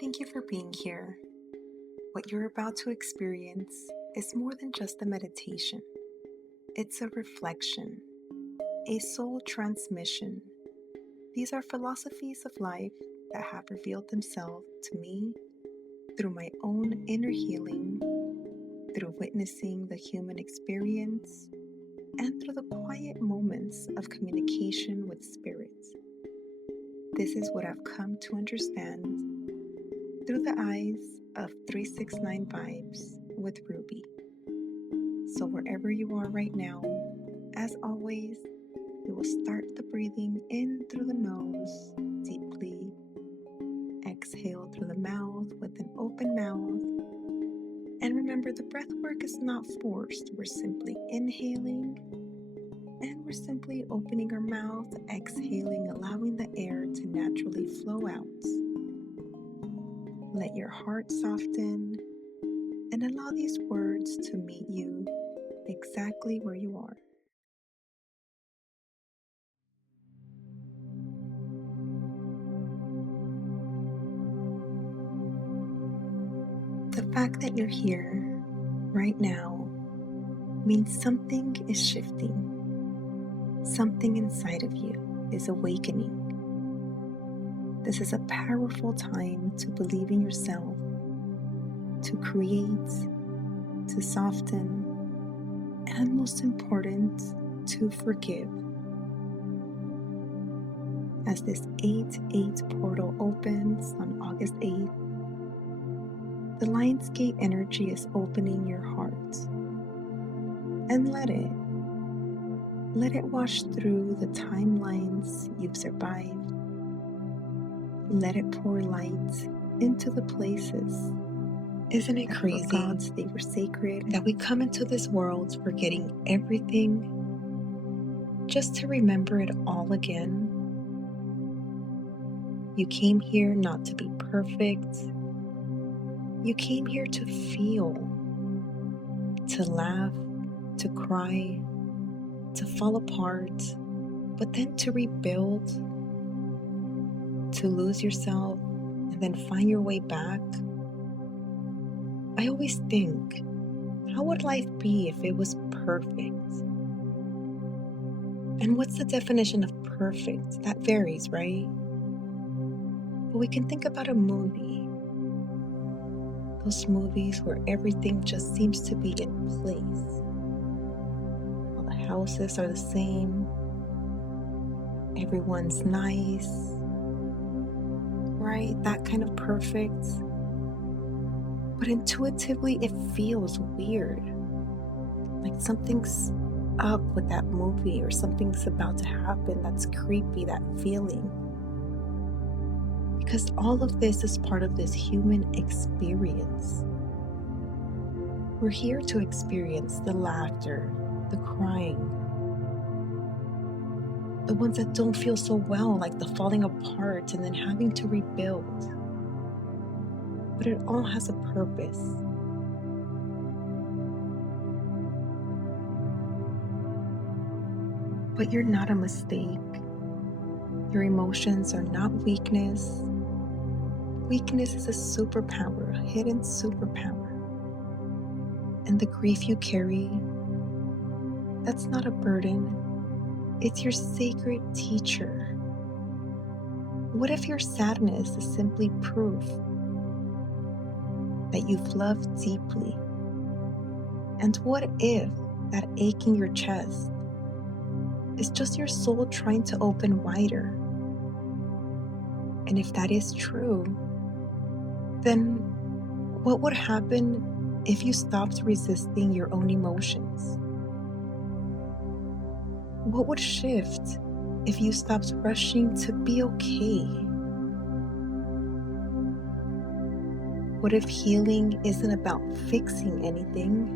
Thank you for being here. What you're about to experience is more than just a meditation, it's a reflection, a soul transmission. These are philosophies of life that have revealed themselves to me through my own inner healing, through witnessing the human experience, and through the quiet moments of communication with spirit. This is what I've come to understand through the eyes of 369 Vibes with Ruby. So, wherever you are right now, as always, we will start the breathing in through the nose deeply, exhale through the mouth with an open mouth. And remember, the breath work is not forced. We're simply inhaling and we're simply opening our mouth, exhaling, allowing the air to naturally flow out. Let your heart soften and allow these words to meet you exactly where you are. The fact that you're here right now means something is shifting. Something inside of you is awakening. This is a powerful time to believe in yourself, to create, to soften, and most important, to forgive. As this 8/8 portal opens on August 8th, the Lionsgate energy is opening your heart. And let it wash through the timelines you've survived. Let it pour light into the places. Isn't it crazy gods they were sacred, that we come into this world forgetting everything just to remember it all again? You came here not to be perfect. You came here to feel, to laugh, to cry, to fall apart, but then to rebuild, to lose yourself, and then find your way back. I always think, how would life be if it was perfect? And what's the definition of perfect? That varies, right? But we can think about a movie. Those movies where everything just seems to be in place. All the houses are the same. Everyone's nice. Right? That kind of perfect. But intuitively, it feels weird. Like something's up with that movie or something's about to happen that's creepy, that feeling. Because all of this is part of this human experience. We're here to experience the laughter, the crying, the ones that don't feel so well, like the falling apart and then having to rebuild. But it all has a purpose. But you're not a mistake. Your emotions are not weakness. Weakness is a superpower, a hidden superpower. And the grief you carry, that's not a burden. It's your sacred teacher. What if your sadness is simply proof that you've loved deeply? And what if that ache in your chest is just your soul trying to open wider? And if that is true, then what would happen if you stopped resisting your own emotions? What would shift if you stopped rushing to be okay? What if healing isn't about fixing anything,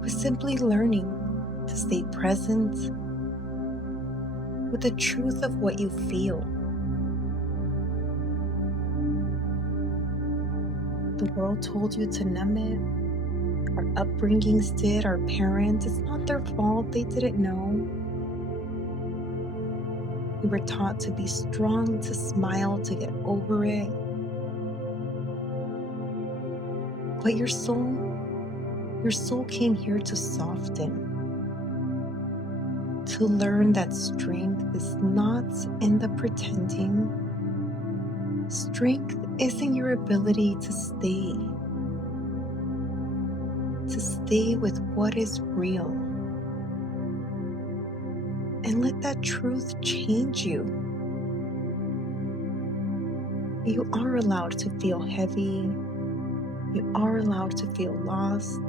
but simply learning to stay present with the truth of what you feel? The world told you to numb it. Our upbringings did, our parents. It's not their fault, they didn't know. We were taught to be strong, to smile, to get over it. But your soul came here to soften, to learn that strength is not in the pretending. Strength is in your ability to stay with what is real. And let that truth change you. You are allowed to feel heavy. You are allowed to feel lost.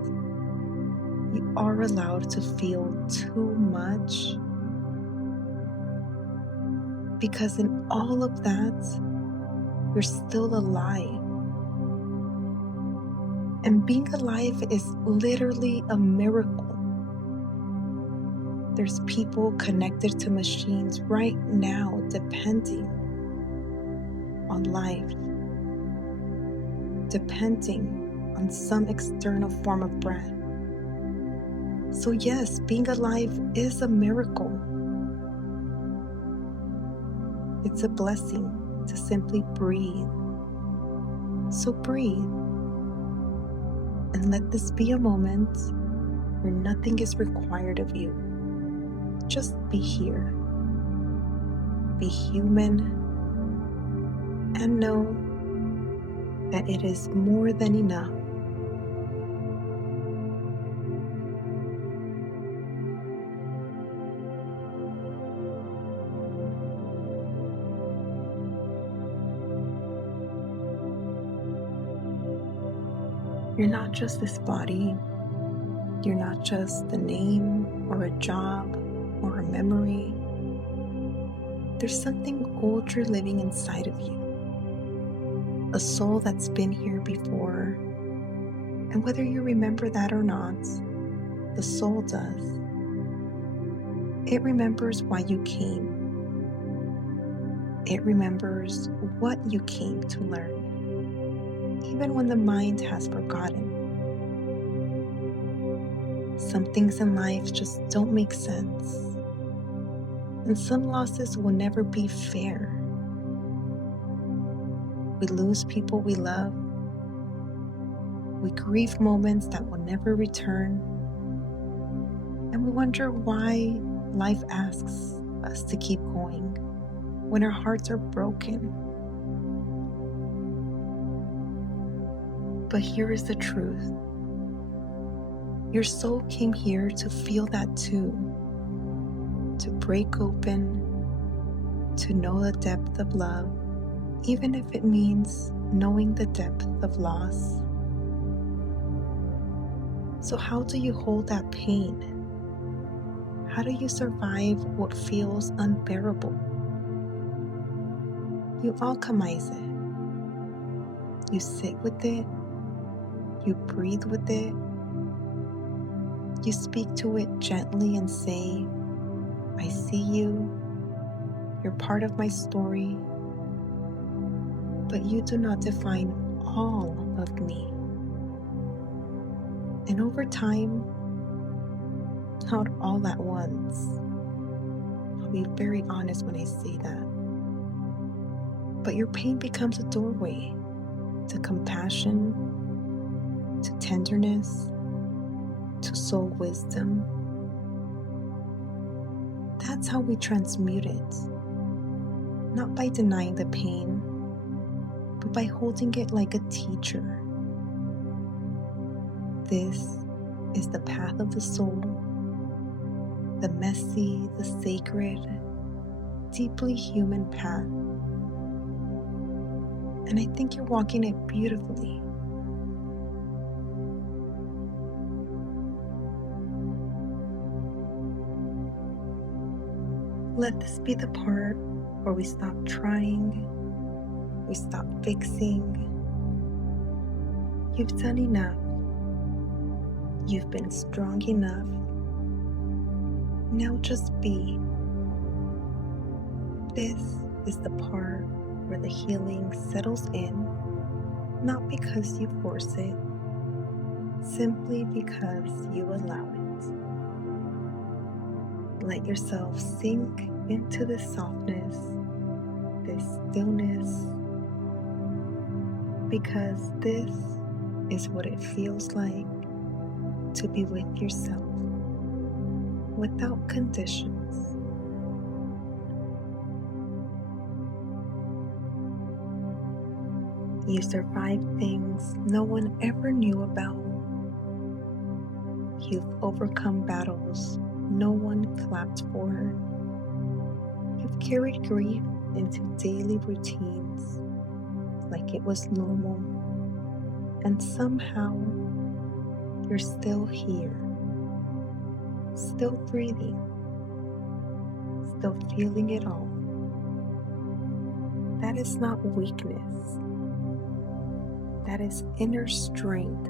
You are allowed to feel too much. Because in all of that, you're still alive. And being alive is literally a miracle. There's people connected to machines right now depending on life, depending on some external form of breath. So yes, being alive is a miracle. It's a blessing to simply breathe. So breathe. And let this be a moment where nothing is required of you. Just be here. Be human. And know that it is more than enough. You're not just this body. You're not just a name or a job or a memory. There's something older living inside of you. A soul that's been here before. And whether you remember that or not, the soul does. It remembers why you came. It remembers what you came to learn, even when the mind has forgotten. Some things in life just don't make sense, and some losses will never be fair. We lose people we love. We grieve moments that will never return, and we wonder why life asks us to keep going when our hearts are broken. But here is the truth. Your soul came here to feel that too, to break open, to know the depth of love, even if it means knowing the depth of loss. So how do you hold that pain? How do you survive what feels unbearable? You alchemize it. You sit with it. You breathe with it. You speak to it gently and say, I see you. You're part of my story. But you do not define all of me. And over time, not all at once. I'll be very honest when I say that. But your pain becomes a doorway to compassion, to tenderness, to soul wisdom. That's how we transmute it. Not by denying the pain, but by holding it like a teacher. This is the path of the soul, the messy, the sacred, deeply human path. And I think you're walking it beautifully. Let this be the part where we stop trying, we stop fixing. You've done enough. You've been strong enough. Now just be. This is the part where the healing settles in, not because you force it, simply because you allow it. Let yourself sink into this softness, this stillness, because this is what it feels like to be with yourself without conditions. You survived things no one ever knew about. You've overcome battles no one clapped for. You've carried grief into daily routines like it was normal, and somehow you're still here, still breathing, still feeling it all. That is not weakness. That is inner strength.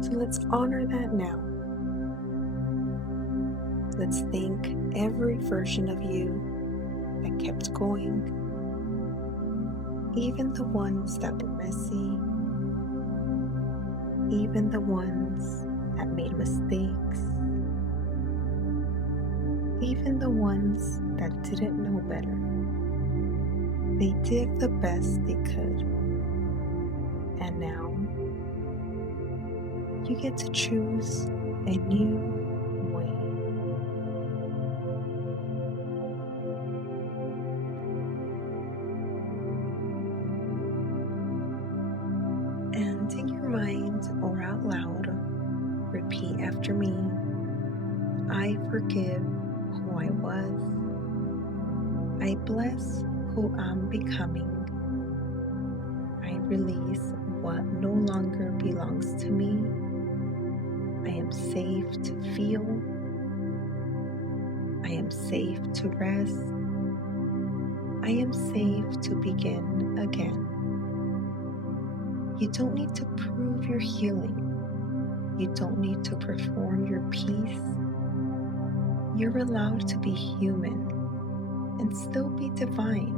So let's honor that now. Let's thank every version of you that kept going, even the ones that were messy, even the ones that made mistakes, even the ones that didn't know better. They did the best they could. And now you get to choose a new way. And in your mind or out loud, repeat after me. I forgive who I was. I bless who I'm becoming. I release what no longer belongs to me. I am safe to feel. I am safe to rest. I am safe to begin again. You don't need to prove your healing. You don't need to perform your peace. You're allowed to be human and still be divine.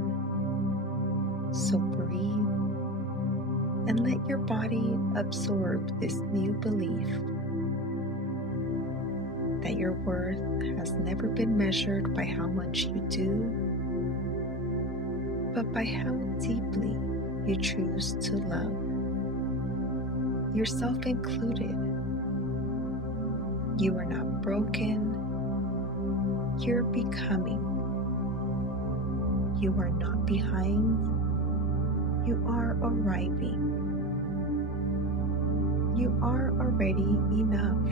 So breathe and let your body absorb this new belief that your worth has never been measured by how much you do, but by how deeply you choose to love, yourself included. You are not broken. You're becoming. You are not behind. You are arriving. You are already enough.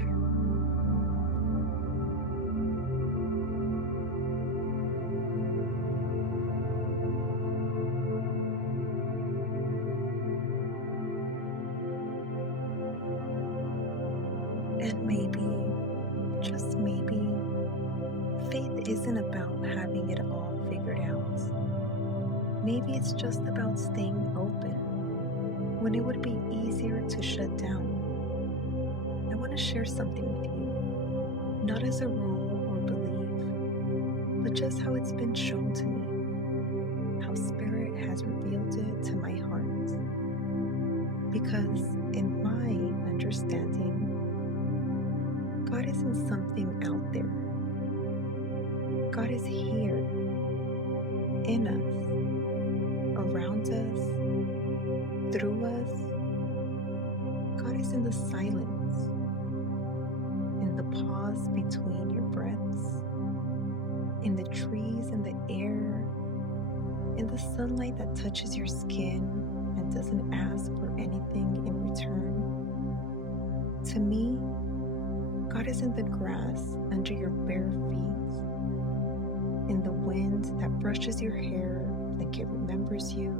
And maybe, just maybe, faith isn't about having it all figured out. Maybe it's just about staying open when it would be easier to shut down. I want to share something with you, not as a rule or belief, but just how it's been shown to me, how Spirit has revealed it to my heart. Because in my understanding, God isn't something out there. God is here, in us, around us, through us. God is in the silence, in the pause between your breaths, in the trees and the air, in the sunlight that touches your skin and doesn't ask for anything in return. To me, God is in the grass under your bare feet, in the wind that brushes your hair like it remembers you,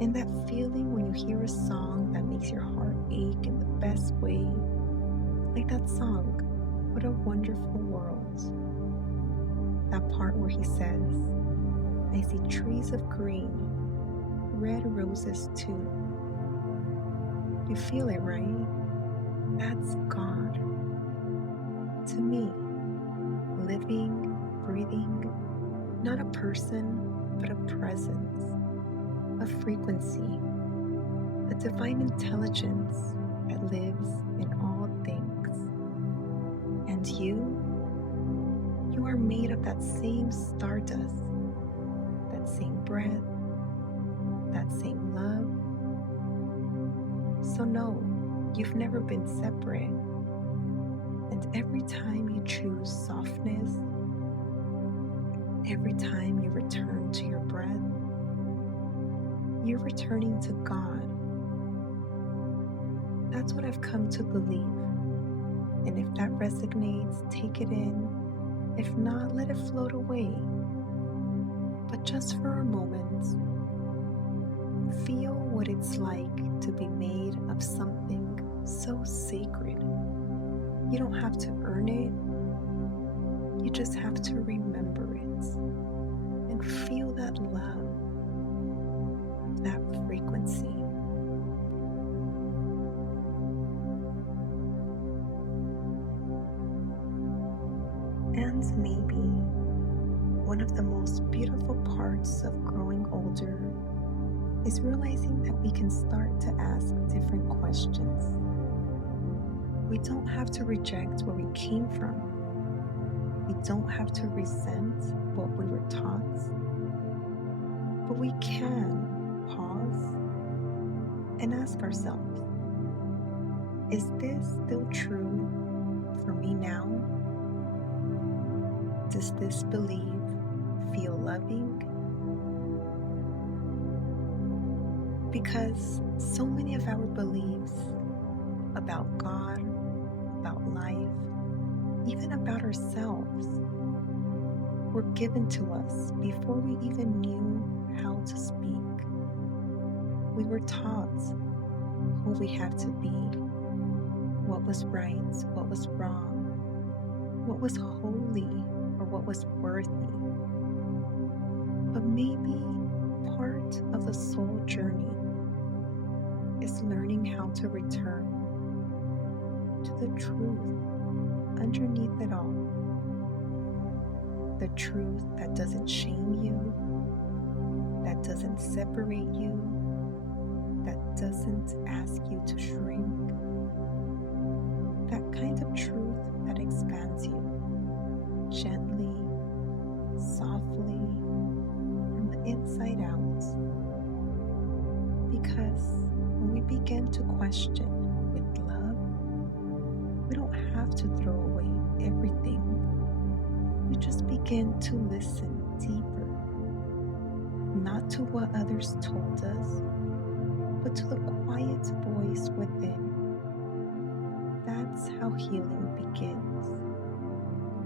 in that feeling when you hear a song that makes your heart ache in the best way, like that song, What a Wonderful World. That part where he says, I see trees of green, red roses too. You feel it, right? That's God. To me, living, breathing, not a person, but a presence, a frequency, a divine intelligence that lives in all things. And you are made of that same stardust, that same breath, that same love. So, no, you've never been separate. And every time you choose softness, every time you return to your breath, you're returning to God. That's what I've come to believe. And if that resonates, take it in. If not, let it float away. But just for a moment, feel what it's like to be made of something so sacred. You don't have to earn it. You just have to remember it and feel that love, that frequency. And maybe one of the most beautiful parts of growing older is realizing that we can start to ask different questions. We don't have to reject where we came from. We don't have to resent what we were taught. But we can pause and ask ourselves, is this still true for me now? Does this belief feel loving? Because so many of our beliefs about God, about life, even about ourselves, were given to us before we even knew how to speak. We were taught who we had to be, what was right, what was wrong, what was holy, or what was worthy. But maybe part of the soul journey is learning how to return to the truth underneath it all. The truth that doesn't shame you, that doesn't separate you, that doesn't ask you to shrink. That kind of truth that expands you gently, softly, from the inside out. Because when we begin to question with love, we don't have to throw away everything. We just begin to listen deeper, not to what others told us, but to the quiet voice within. That's how healing begins,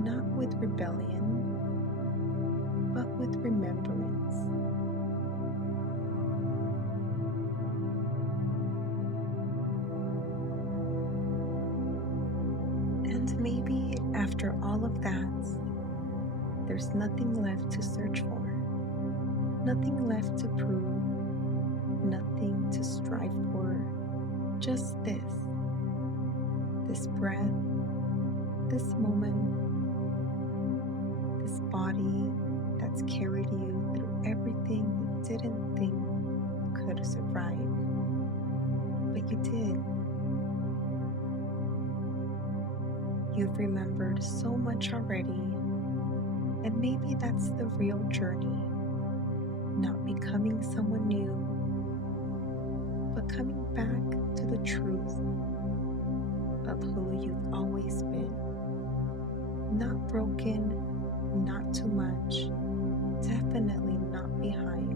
not with rebellion, but with remembrance. And maybe after all of that, there's nothing left to search for, nothing left to prove, nothing to strive for, just this breath, this moment, this body that's carried you through everything you didn't think could survive, but you did. You've remembered so much already, and maybe that's the real journey, not becoming someone new, but coming back to the truth of who you've always been. Not broken, not too much, definitely not behind.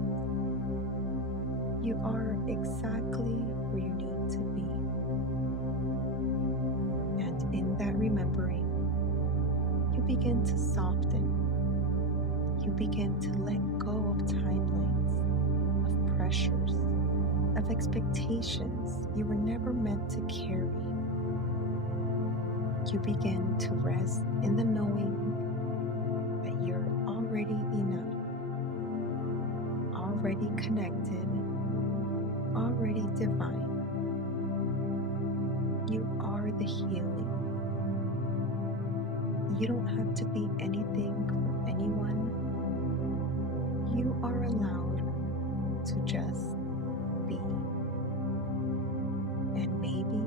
You are exactly where you need to be. And in that remembering, you begin to soften. You begin to let go of timelines, of pressures, of expectations you were never meant to carry. You begin to rest in the knowing that you're already enough, already connected, already divine. You are the healing. You don't have to be anything for anyone. You are allowed to just be. And maybe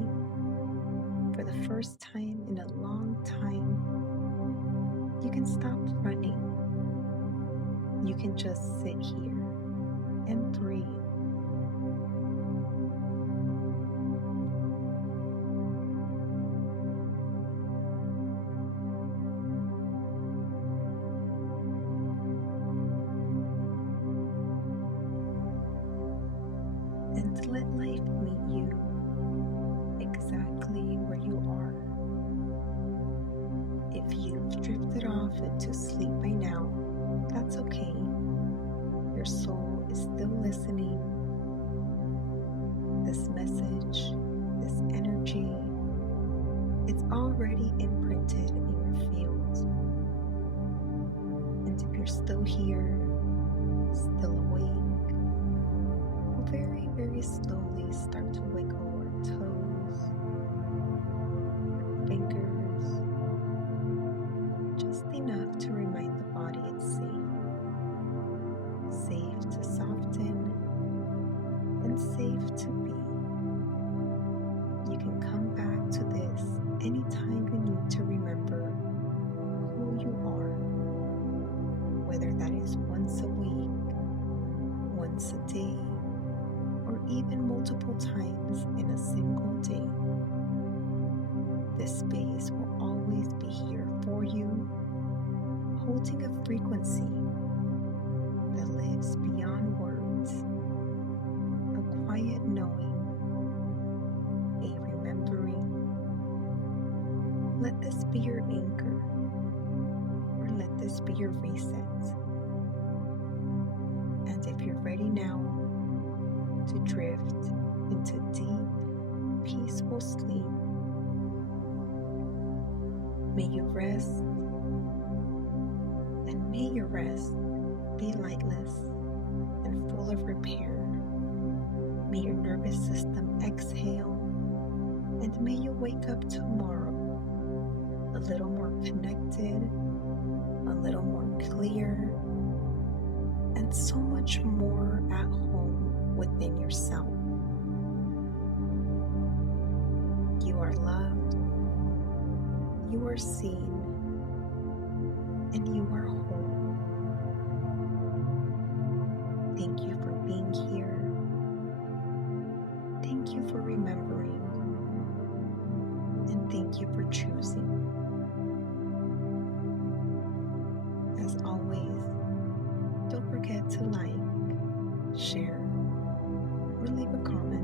for the first time in a long time, you can stop can just sit here and breathe. And let life meet you exactly where you are. If you've drifted off into sleep by now, that's okay. Your soul is still listening. This message, this energy, it's already imprinted in your field. And if you're still here, still awake, we'll very, very slowly start to wiggle our toes, our fingers, just enough to remind the body it's safe. Safe to soften and safe to be. You can come back to this anytime you need to remember who you are, whether that is once a week, once a day, or even multiple times in a single day. This space will always be here for you, holding a frequency that lives beyond words, a quiet knowing, a remembering. Let this be your anchor, or let this be your reset. And if you're ready now to drift into deep, peaceful sleep, may you rest, and may your rest be lightless and full of repair. May your nervous system exhale, and may you wake up tomorrow a little more connected, a little more clear, and so much more at home within yourself. You are loved, you are seen, and you are whole. Thank you for being here. Thank you for remembering. And thank you for choosing. As always, don't forget to like, share, or leave a comment.